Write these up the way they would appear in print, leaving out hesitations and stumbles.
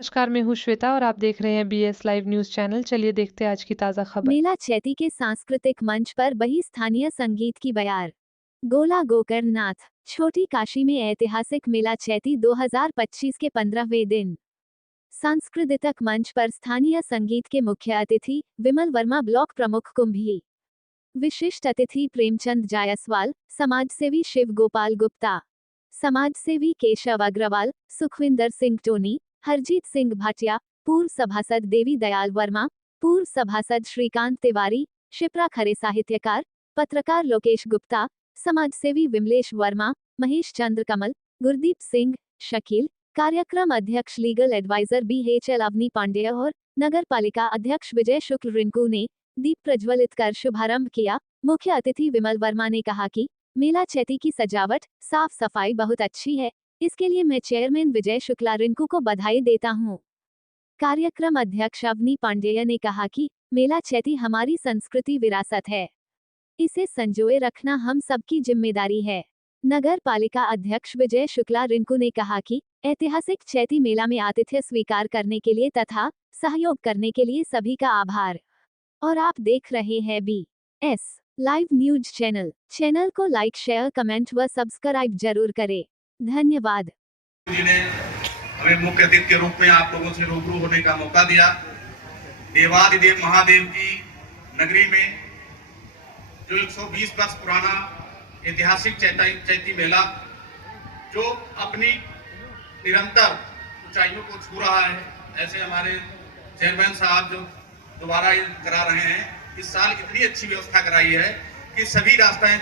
नमस्कार, मैं हूँ श्वेता और आप देख रहे हैं बीएस लाइव न्यूज़ चैनल। चलिए देखते हैं आज की ताज़ा खबर। मेला चैती के सांस्कृतिक मंच पर बही स्थानीय संगीत की बयार। गोला गोकर्णनाथ। छोटी काशी में ऐतिहासिक मेला चैती 2025 के 15वें दिन सांस्कृतिक मंच पर स्थानीय संगीत के मुख्य अतिथि विमल वर्मा, ब्लॉक प्रमुख कुंभी, विशिष्ट अतिथि प्रेमचंद जायसवाल, समाजसेवी शिव गोपाल गुप्ता, समाजसेवी केशव अग्रवाल, सुखविंदर सिंह टोनी, हरजीत सिंह भाटिया, पूर्व सभासद देवी दयाल वर्मा, पूर्व सभासद श्रीकांत तिवारी, शिप्रा खरे, साहित्यकार पत्रकार लोकेश गुप्ता, समाजसेवी विमलेश वर्मा, महेश चंद्र कमल, गुरदीप सिंह, शकील, कार्यक्रम अध्यक्ष legal advisor BHL Avni Pandey और नगर पालिका अध्यक्ष विजय शुक्ल रिंकू ने दीप प्रज्वलित कर शुभारंभ किया। मुख्य अतिथि विमल वर्मा ने कहा कि मेला चैती की सजावट, साफ सफाई बहुत अच्छी है। इसके लिए मैं चेयरमैन विजय शुक्ला रिंकू को बधाई देता हूं। कार्यक्रम अध्यक्ष अवनी पांडेय ने कहा कि मेला चैती हमारी संस्कृति विरासत है, इसे संजोए रखना हम सबकी जिम्मेदारी है। नगर पालिका अध्यक्ष विजय शुक्ला रिंकू ने कहा कि ऐतिहासिक चैती मेला में आतिथ्य स्वीकार करने के लिए तथा सहयोग करने के लिए सभी का आभार। और आप देख रहे हैं BS लाइव न्यूज चैनल को लाइक, शेयर, कमेंट व सब्सक्राइब जरूर करें। धन्यवाद। जी ने हमें मुख्य अतिथि के रूप में आप लोगों से रूबरू होने का मौका दिया। देवादिदेव महादेव की नगरी में जो 120 वर्ष पुराना ऐतिहासिक चैती मेला जो अपनी निरंतर ऊंचाइयों को छू रहा है, ऐसे हमारे चेयरमैन साहब जो दोबारा करा रहे हैं, इस साल इतनी अच्छी व्यवस्था कराई है कि सभी रास्ताएं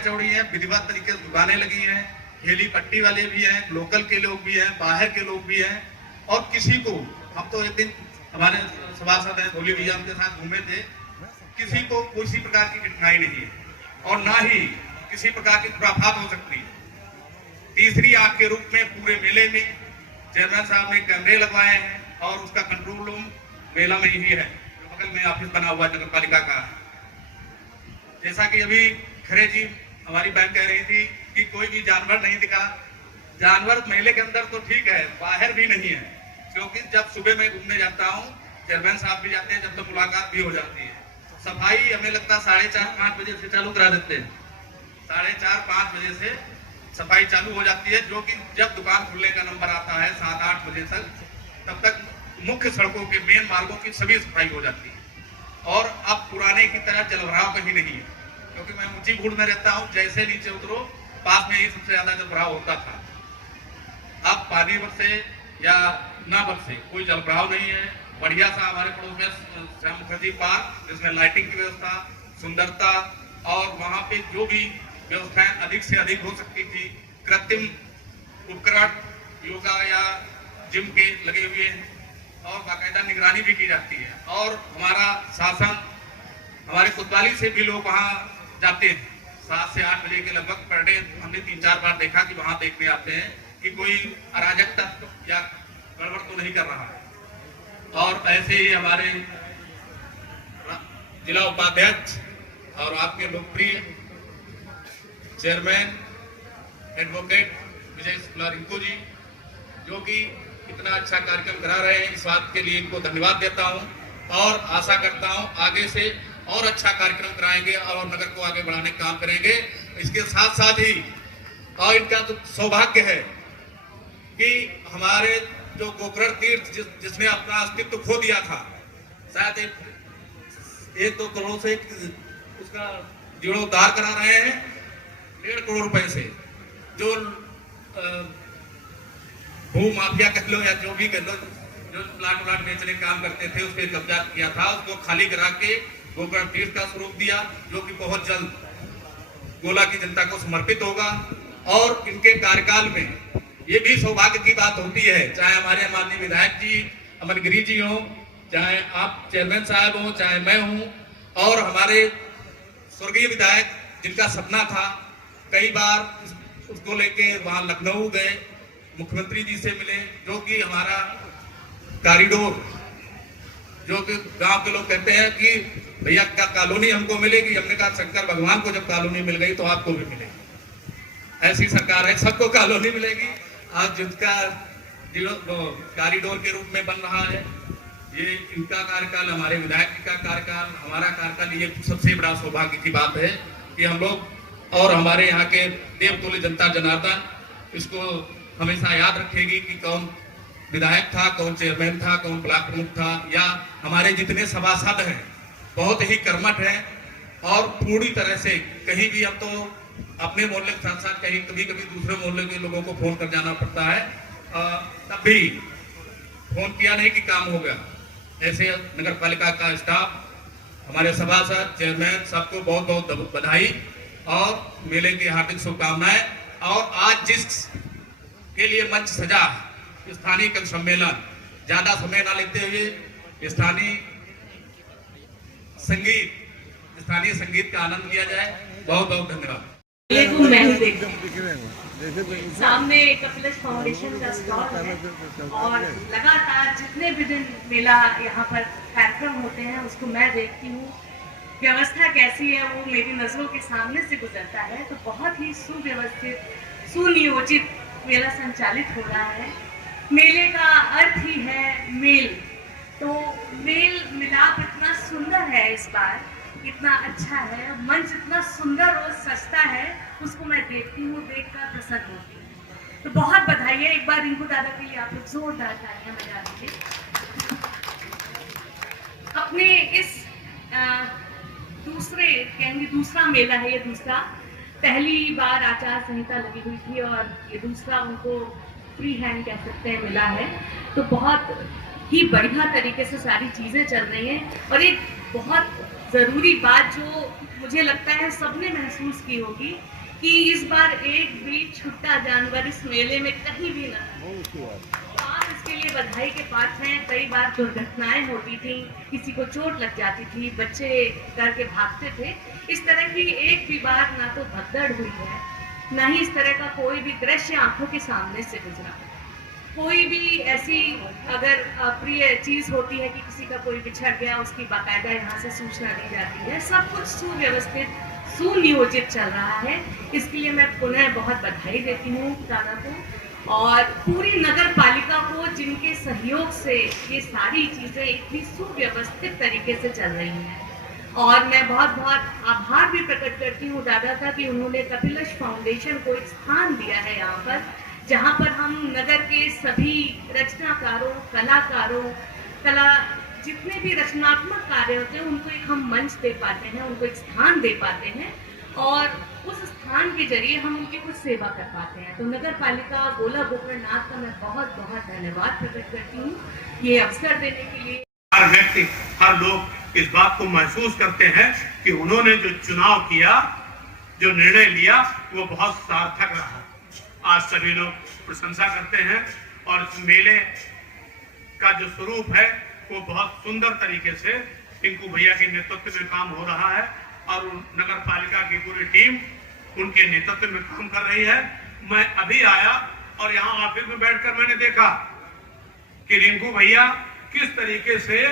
चौड़ी हैं, विधिवत तरीके से दुकानें लगी हैं, हेली पट्टी वाले भी हैं, लोकल के लोग भी हैं, बाहर के लोग भी हैं। और किसी को, हम तो एक दिन हमारे सभासद हैं भोली भैया, उनके साथ घूमे थे, किसी को किसी प्रकार की कठिनाई नहीं है और ना ही किसी प्रकार की खुराफात हो सकती है। तीसरी आंख के रूप में पूरे मेले में चेयरमैन साहब ने कैमरे लगवाए हैं और उसका कंट्रोल रूम मेला में ही है, जो बगल में ऑफिस बना हुआ नगर पालिका का। जैसा कि अभी खरे जी हमारी बहन कह रही थी कि कोई भी जानवर नहीं दिखा। जानवर मेले के अंदर तो ठीक है, बाहर भी नहीं है, क्योंकि जब सुबह मैं घूमने जाता हूँ, चेयरमैन साहब भी जाते हैं, जब तक मुलाकात भी हो जाती है। सफाई हमें लगता है 4:30-5 बजे से चालू करा देते हैं, 4:30-5 बजे से सफाई चालू हो जाती है, जो कि जब दुकान खुलने का नंबर आता है 7-8 बजे तक, तब तक मुख्य सड़कों के मेन मार्गों की सभी सफाई हो जाती है। और अब पुराने की तरह जलभराव कहीं नहीं है, क्योंकि मैं ऊंची भूड़ में रहता हूं, जैसे नीचे उतरो पास में ही सबसे ज्यादा जलभराव होता था। अब पानी बरसे या ना बरसे कोई जलभराव नहीं है। बढ़िया सा हमारे पड़ोस में श्याम मुखर्जी पार्क, जिसमें लाइटिंग की व्यवस्था, सुंदरता और वहां पे जो भी व्यवस्थाएं अधिक से अधिक हो सकती थी, कृत्रिम उपकरण योगा या जिम के लगे हुए हैं और बाकायदा निगरानी भी की जाती है। और हमारा शासन, हमारे कोतवाली से भी लोग वहां जाते हैं 7 से 8 बजे के लगभग पर डे। हमने 3-4 बार देखा कि वहां देखने आते हैं कि कोई अराजक तत्व या गड़बड़ तो नहीं कर रहा है। और ऐसे ही हमारे जिला उपाध्यक्ष और आपके लोकप्रिय चेयरमैन एडवोकेट विजय शुक्ला रिंकू जी, जो कि इतना अच्छा कार्यक्रम करा रहे हैं, इस बात के लिए इनको धन्यवाद देता हूं और आशा करता हूं आगे से और अच्छा कार्यक्रम कराएंगे और नगर को आगे बढ़ाने का काम करेंगे। इसके साथ साथ ही और इनका तो सौभाग्य है कि हमारे जो गोकर्ण तीर्थ जिसने अपना अस्तित्व खो दिया था, शायद 1-2 करोड़ से उसका जीर्णोद्धार करा रहे हैं 1.5 करोड़ रुपए से। जो भू माफिया कह लो या जो भी कह लो, जो प्लाट बेचने का काम करते थे, उस पर कब्जा किया था, उसको खाली करा के गोकर्ण तीर्थ का स्वरूप दिया, जो कि बहुत जल्द गोला की जनता को समर्पित होगा। और इनके कार्यकाल में ये भी सौभाग्य की बात होती है, चाहे हमारे माननीय विधायक जी अमन गिरी जी हो, चाहे आप चेयरमैन साहब हो, चाहे मैं हूं, और हमारे स्वर्गीय विधायक जिनका सपना था, कई बार उसको लेके वहां लखनऊ गए, मुख्यमंत्री जी से मिले, जो कि हमारा कॉरिडोर, जो कि गांव के लोग कहते हैं कि भैया क्या कॉलोनी हमको मिलेगी, हमने कहा शंकर भगवान को जब कॉलोनी मिल गई तो आपको भी मिलेगी। ऐसी सरकार है, सबको कॉलोनी मिलेगी। आज जिसका कॉरिडोर के रूप में बन रहा है। ये इनका कार्यकाल, हमारे विधायक जी का कार्यकाल, हमारा कार्यकाल, ये सबसे बड़ा सौभाग्य की बात है कि हम लोग और हमारे यहाँ के देवतुल्य जनता जनार्दन इसको हमेशा याद रखेगी कि कौन विधायक था, कौन चेयरमैन था, कौन ब्लॉक प्रमुख था, या हमारे जितने सभासद हैं बहुत ही कर्मठ हैं और पूरी तरह से कहीं भी, हम तो अपने मोहल्ले के साथ साथ कहीं कभी कभी दूसरे मोहल्ले के लोगों को फोन कर जाना पड़ता है, तब भी फोन किया नहीं कि काम हो गया। ऐसे नगर पालिका का स्टाफ, हमारे सभासद, चेयरमैन, सबको बहुत बहुत बधाई और मेले की हार्दिक शुभकामनाएं। और आज जिस के लिए मंच सजा, स्थानीय कवि सम्मेलन, ज्यादा समय ना लेते हुए स्थानीय संगीत का आनंद लिया जाए। बहुत बहुत धन्यवाद। मेले को मैं ही देखती हूँ। सामने कपिलश फाउंडेशन का स्टॉल है और लगातार जितने भी दिन मेला यहाँ पर कार्यक्रम होते हैं उसको मैं देखती हूँ। व्यवस्था कैसी है वो मेरी नजरों के सामने से गुजरता है। तो बहुत ही सुव्यवस्थित, सुनियोजित मेला संचालित हो रहा है। मेले का अर्थ ही है मेल, तो मेल मिलाप इतना सुंदर है इस बार, इतना अच्छा है, मंच इतना सुंदर और सस्ता है, उसको मैं देखती हूँ, देखकर प्रसन्न होती हूँ। तो बहुत बधाई है एक बार रिंकू दादा के लिए, आप लोग जोरदार तालियां बजा दीजिए। अपने इस दूसरा मेला है ये, दूसरा, पहली बार आचार संहिता लगी हुई थी और ये दूसरा उनको फ्री हैंड कह सकते हैं मिला है। तो बहुत ही बढ़िया तरीके से सारी चीजें चल रही हैं और एक बहुत जरूरी बात जो मुझे लगता है सबने महसूस की होगी कि इस बार एक भी छुट्टा जानवर इस मेले में कहीं भी ना था। तो आप इसके लिए बधाई के पात्र हैं। कई बार दुर्घटनाएं होती थी, किसी को चोट लग जाती थी, बच्चे डर के भागते थे। इस तरह की एक भी बार ना तो भगदड़ हुई है, ना ही इस तरह का कोई भी दृश्य आंखों के सामने से गुजरा। कोई भी ऐसी अगर अप्रिय चीज होती है कि किसी का कोई बिछड़ गया, उसकी बाकायदा यहाँ से सूचना दी जाती है। सब कुछ सुव्यवस्थित, सुनियोजित चल रहा है। इसके लिए मैं पुनः बहुत बधाई देती हूँ दादा को और पूरी नगर पालिका को, जिनके सहयोग से ये सारी चीजें इतनी सुव्यवस्थित तरीके से चल रही हैं। और मैं बहुत बहुत आभार भी प्रकट करती हूँ दादा का कि उन्होंने कपिलश फाउंडेशन को एक स्थान दिया है यहाँ पर, जहाँ पर हम नगर के सभी रचनाकारों, कलाकारों, जितने भी रचनात्मक कार्य होते हैं उनको एक हम मंच दे पाते हैं, उनको एक स्थान दे पाते हैं और उस स्थान के जरिए हम उनकी कुछ सेवा कर पाते हैं। तो नगर पालिका गोला गोकर्णनाथ का मैं बहुत बहुत धन्यवाद प्रकट करती हूँ ये अवसर देने के लिए। हर व्यक्ति, हर लोग इस बात को महसूस करते हैं कि उन्होंने जो चुनाव किया, जो निर्णय लिया, वो बहुत सार्थक रहा। आज सभी लोग प्रशंसा करते हैं और इस मेले का जो स्वरूप है वो बहुत सुंदर तरीके से टिंकू भैया के नेतृत्व में काम हो रहा है और नगर पालिका की पूरी टीम उनके नेतृत्व में काम कर रही है। मैं अभी आया और यहाँ ऑफिस में बैठकर मैंने देखा कि रिंकू भैया किस तरीके से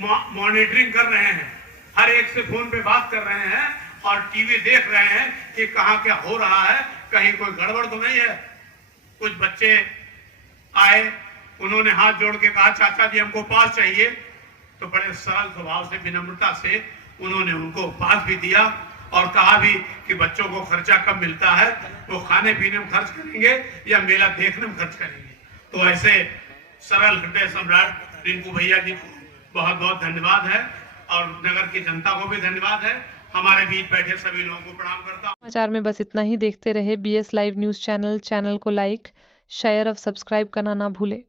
मॉनिटरिंग कर रहे हैं, हर एक से फोन पे बात कर रहे हैं और टीवी देख रहे हैं कि कहाँ क्या हो रहा है, कहीं कोई गड़बड़ तो नहीं है। कुछ बच्चे आए, उन्होंने हाथ जोड़ के कहा चाचा जी हमको पास चाहिए, तो बड़े सरल स्वभाव से, विनम्रता से उन्होंने उनको पास भी दिया और कहा भी कि बच्चों को खर्चा कब मिलता है, वो खाने पीने में खर्च करेंगे या मेला देखने में खर्च करेंगे। तो ऐसे सरल हृदय सम्राट रिंकू भैया जी को बहुत बहुत धन्यवाद है और नगर की जनता को भी धन्यवाद है। हमारे बीच बैठे सभी लोगों को प्रणाम करता हूँ। समाचार में बस इतना ही। देखते रहे BS लाइव न्यूज़ चैनल को लाइक, शेयर और सब्सक्राइब करना ना भूले।